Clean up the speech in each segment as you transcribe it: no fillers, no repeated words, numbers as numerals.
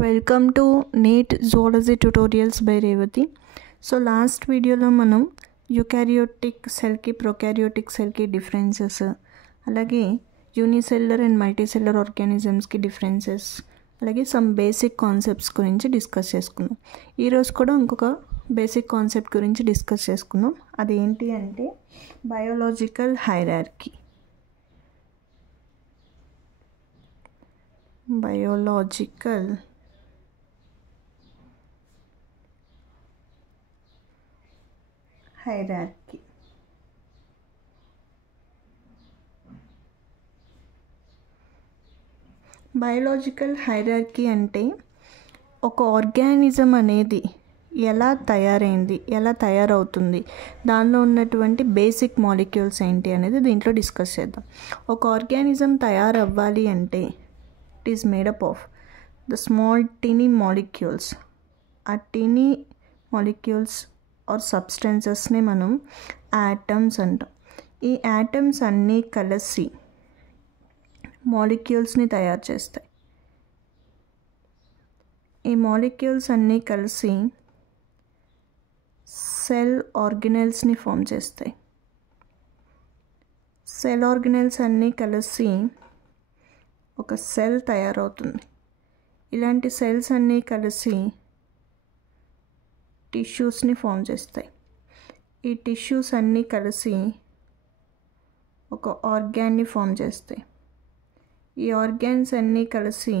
Welcome to NEET zoology tutorials by Revathi. So last వీడియోలో మనం eukaryotic సెల్కి ప్రొకారియోటిక్ సెల్కి డిఫరెన్సెస్, అలాగే యూనిసెల్యులర్ అండ్ మల్టీసెల్యులర్ ఆర్గానిజమ్స్కి డిఫరెన్సెస్, అలాగే సమ్ బేసిక్ కాన్సెప్ట్స్ గురించి డిస్కస్ చేసుకుందాం. ఈరోజు కూడా ఇంకొక బేసిక్ కాన్సెప్ట్ గురించి డిస్కస్ చేసుకుందాం. అదేంటి అంటే biological hierarchy. Biological hierarchy. Biological hierarchy అంటే ఒక ఆర్గానిజం అనేది ఎలా తయారైంది, ఎలా తయారవుతుంది, దానిలో ఉన్నటువంటి బేసిక్ మాలిక్యూల్స్ ఏంటి అనేది దీంట్లో డిస్కస్ చేద్దాం. ఒక ఆర్గానిజం తయారవ్వాలి అంటే it is made up of the small teeny molecules. ఆ టీనీ మాలిక్యూల్స్ ఆర్ సబ్స్టెన్సెస్ని మనం యాటమ్స్ అంటాం. ఈ యాటమ్స్ అన్నీ కలిసి మాలిక్యూల్స్ని తయారు చేస్తాయి. ఈ మాలిక్యూల్స్ అన్నీ కలిసి సెల్ ఆర్గనెల్స్ని ఫామ్ చేస్తాయి. సెల్ ఆర్గనెల్స్ అన్నీ కలిసి ఒక సెల్ తయారవుతుంది. ఇలాంటి సెల్స్ అన్నీ కలిసి టిష్యూస్ని ఫామ్ చేస్తాయి. ఈ టిష్యూస్ అన్నీ కలిసి ఒక ఆర్గాన్ని ఫామ్ చేస్తాయి. ఈ ఆర్గాన్స్ అన్నీ కలిసి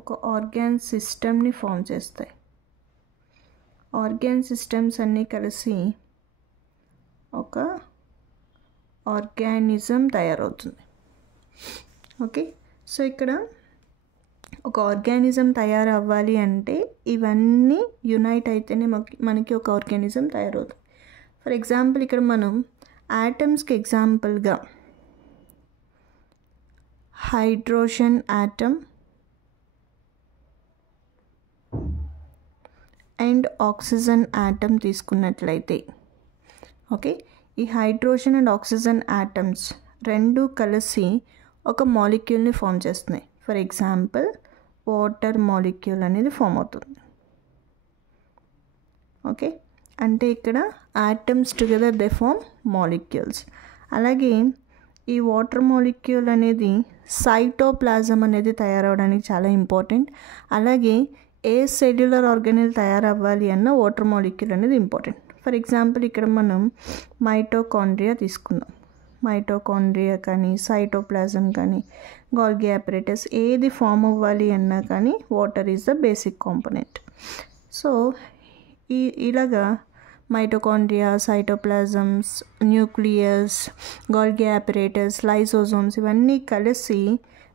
ఒక ఆర్గాన్ సిస్టమ్ని ఫామ్ చేస్తాయి. ఆర్గాన్ సిస్టమ్స్ అన్నీ కలిసి ఒక ఆర్గానిజం తయారవుతుంది. ఓకే, సో ఇక్కడ ఒక ఆర్గానిజం తయారవ్వాలి అంటే ఇవన్నీ యునైట్ అయితేనే మనకి ఒక ఆర్గానిజం తయారవుతుంది. ఫర్ ఎగ్జాంపుల్ ఇక్కడ మనం యాటమ్స్కి ఎగ్జాంపుల్గా hydrogen atom and oxygen atom తీసుకున్నట్లయితే, ఓకే, ఈ హైడ్రోజన్ అండ్ ఆక్సిజన్ యాటమ్స్ రెండు కలిసి ఒక మాలిక్యూల్ని ఫామ్ చేస్తున్నాయి. ఫర్ ఎగ్జాంపుల్ వాటర్ మాలిక్యూల్ అనేది ఫామ్ అవుతుంది. ఓకే, అంటే ఇక్కడ atoms together they form molecules. అలాగే ఈ వాటర్ మాలిక్యూల్ అనేది సైటోప్లాజం అనేది తయారవడానికి చాలా ఇంపార్టెంట్. అలాగే ఏ సెల్యులర్ ఆర్గానిల్ తయారవ్వాలి అన్న వాటర్ మాలిక్యూల్ అనేది ఇంపార్టెంట్. ఫర్ ఎగ్జాంపుల్ ఇక్కడ మనం మైటోకాండ్రియా తీసుకుందాం. మైటోకాండ్రియా కానీ సైటోప్లాజం కానీ గోల్గి అపరేటస్ ఏది ఫామ్ అవ్వాలి అన్నా కానీ water is the basic component. So ఇలాగా mitochondria, cytoplasms, nucleus, Golgi apparatus, lysosomes ఇవన్నీ కలిసి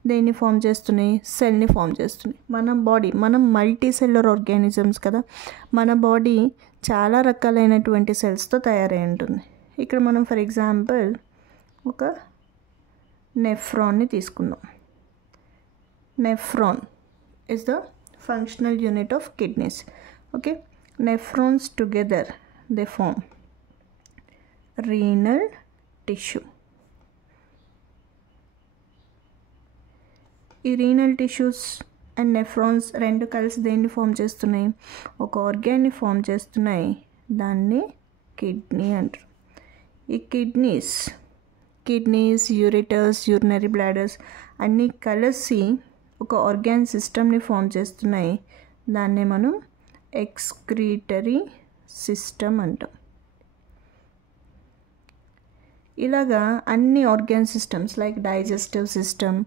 దేన్ని ఫామ్ చేస్తున్నాయి? సెల్ని ఫామ్ చేస్తున్నాయి. మనం మల్టీ సెల్యులర్ ఆర్గానిజమ్స్ కదా. మన బాడీ చాలా రకాలైనటువంటి సెల్స్తో తయారై ఉంటుంది. ఇక్కడ మనం ఫర్ ఎగ్జాంపుల్ ఒక నెఫ్రాన్ని తీసుకుందాం. Nephron is the functional unit of kidneys. Okay, nephrons together they form renal tissue. ఈ రీనల్ టిష్యూస్ అండ్ నెఫ్రాన్స్ రెండు కలిసి దేన్ని ఫామ్ చేస్తున్నాయి? ఒక ఆర్గాన్ని ఫామ్ చేస్తున్నాయి. దాన్ని కిడ్నీ అంటారు. ఈ కిడ్నీస్, యూరిటర్స్, యూరినరీ బ్లాడర్స్ అన్నీ కలిసి ఒక ఆర్గాన్ సిస్టమ్ని ఫామ్ చేస్తున్నాయి. దాన్నే మనం ఎక్స్క్రీటరీ సిస్టమ్ అంటాం. ఇలాగా అన్ని organ systems like digestive system,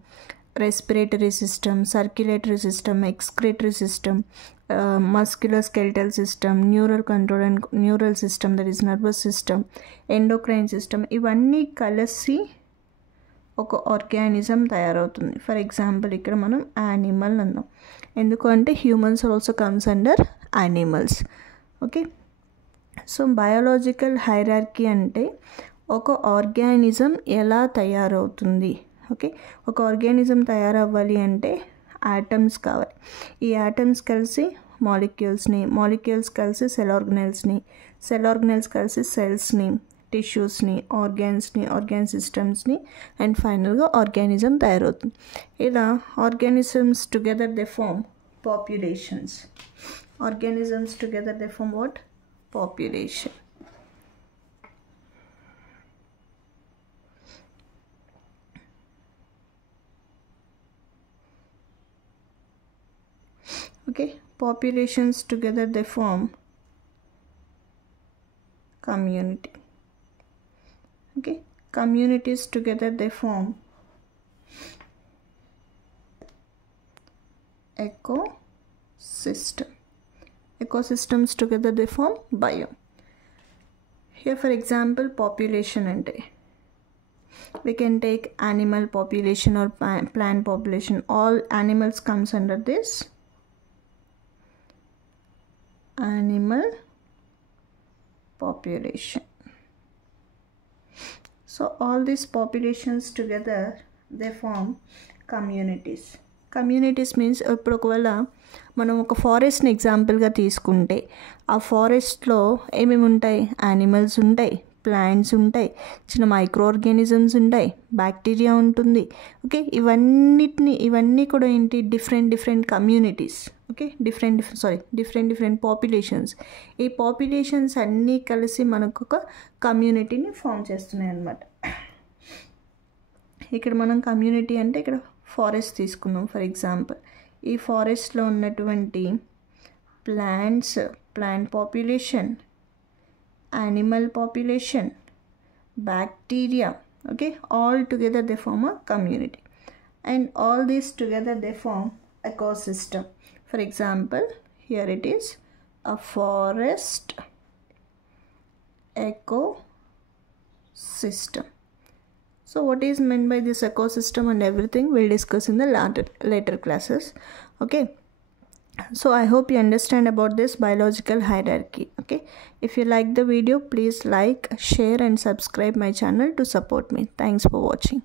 respiratory system, circulatory system, excretory system, musculoskeletal system, neural control and neural system, that is nervous system, endocrine system ఇవన్నీ కలిసి ఒక ఆర్గానిజం తయారవుతుంది. ఫర్ ఎగ్జాంపుల్ ఇక్కడ మనం యానిమల్ అన్నాం. ఎందుకంటే humans also comes under animals. Okay, so biological hierarchy అంటే ఒక ఆర్గానిజం ఎలా తయారవుతుంది. ఓకే, ఒక ఆర్గానిజం తయారవ్వాలి అంటే యాటమ్స్ కావాలి. ఈ యాటమ్స్ కలిసి మాలిక్యూల్స్ కలిసి సెల్ ఆర్గనెల్స్ కలిసి సెల్స్ని, టిష్యూస్ని, ఆర్గాన్స్ని, ఆర్గాన్ సిస్టమ్స్ని, అండ్ ఫైనల్గా ఆర్గానిజం తయారవుతుంది. ఇలా organisms together they form populations. Organisms together they form what? Population. Okay, populations together they form community. Okay, communities together they form ecosystem. Ecosystems together they form biome. Here for example, population ante we can take animal population or plant population. All animals comes under this animal population. So all these populations together they form communities. Communities means ఇప్పుడు ఒకవేళ మనం ఒక ఫారెస్ట్ని ఎగ్జాంపుల్గా తీసుకుంటే ఆ ఫారెస్ట్లో ఏమేమి ఉంటాయి? యానిమల్స్ ఉంటాయి, ప్లాంట్స్ ఉంటాయి, చిన్న మైక్రో ఆర్గానిజమ్స్ ఉంటాయి, బ్యాక్టీరియా ఉంటుంది. ఓకే, ఇవన్నీ కూడా ఏంటి? Different communities. Okay, different populations. ఈ పాపులేషన్స్ అన్నీ కలిసి మనకు ఒక కమ్యూనిటీని ఫామ్ చేస్తున్నాయి అన్నమాట. ఇక్కడ మనం కమ్యూనిటీ అంటే ఇక్కడ ఫారెస్ట్ తీసుకున్నాం ఫర్ ఎగ్జాంపుల్. ఈ ఫారెస్ట్లో ఉన్నటువంటి plant population, animal population, bacteria, okay, all together they form a community, and all these together they form ecosystem. For example, here it is a forest ecosystem. So what is meant by this ecosystem and everything we'll discuss in the later classes. Okay, so I hope you understand about this biological hierarchy. Okay, if you like the video, please like, share and subscribe my channel to support me. Thanks for watching.